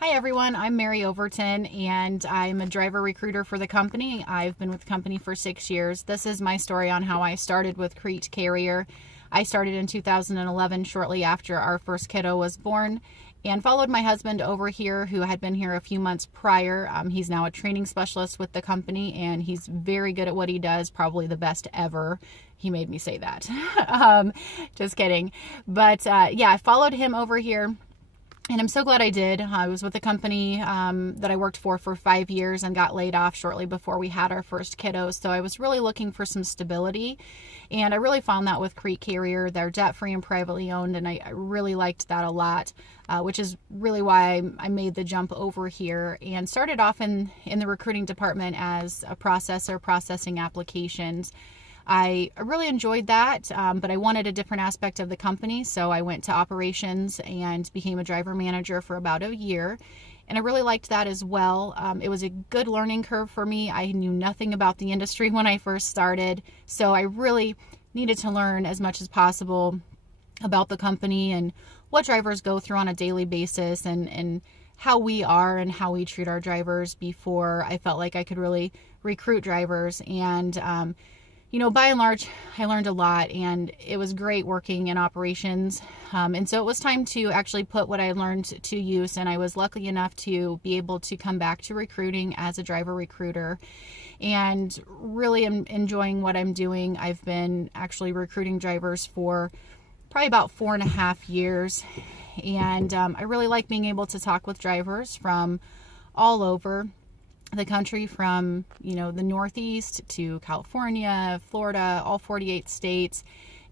Hi everyone, I'm Mary Overton and I'm a driver recruiter for the company. I've been with the company for 6 years. This is my story on how I started with Crete Carrier. I started in 2011, shortly after our first kiddo was born, and followed my husband over here who had been here a few months prior. He's now a training specialist with the company and he's very good at what he does, probably the best ever. He made me say that. Just kidding. But yeah, I followed him over here. And I'm so glad I did. I was with a company that I worked for 5 years and got laid off shortly before we had our first kiddos. So I was really looking for some stability. And I really found that with Crete Carrier. They're debt-free and privately owned. And I really liked that a lot, which is really why I made the jump over here and started off in the recruiting department as a processor, processing applications. I really enjoyed that, but I wanted a different aspect of the company, so I went to operations and became a driver manager for about a year, and I really liked that as well. It was a good learning curve for me. I knew nothing about the industry when I first started, so I really needed to learn as much as possible about the company and what drivers go through on a daily basis and how we are and how we treat our drivers before I felt like I could really recruit drivers. And by and large, I learned a lot and it was great working in operations. And so it was time to actually put what I learned to use. And I was lucky enough to be able to come back to recruiting as a driver recruiter and really am enjoying what I'm doing. I've been actually recruiting drivers for probably about 4.5 years. And I really like being able to talk with drivers from all over the country, from the Northeast to California, Florida, all 48 states,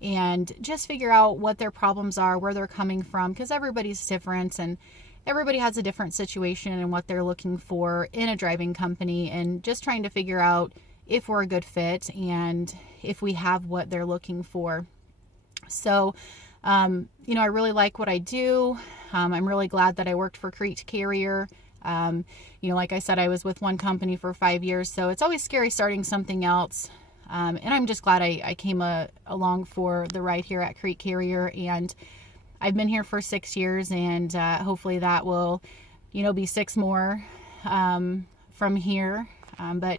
and just figure out what their problems are, where they're coming from, because everybody's different and everybody has a different situation and what they're looking for in a driving company, and just trying to figure out if we're a good fit and if we have what they're looking for. So I really like what I do. I'm really glad that I worked for Crete Carrier. Like I said, I was with one company for 5 years, so it's always scary starting something else. And I'm just glad I came along for the ride here at Crete Carrier, and I've been here for 6 years, and hopefully that will, be 6 more from here. But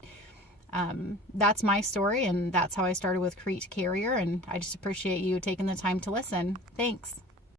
that's my story, and that's how I started with Crete Carrier, and I just appreciate you taking the time to listen. Thanks.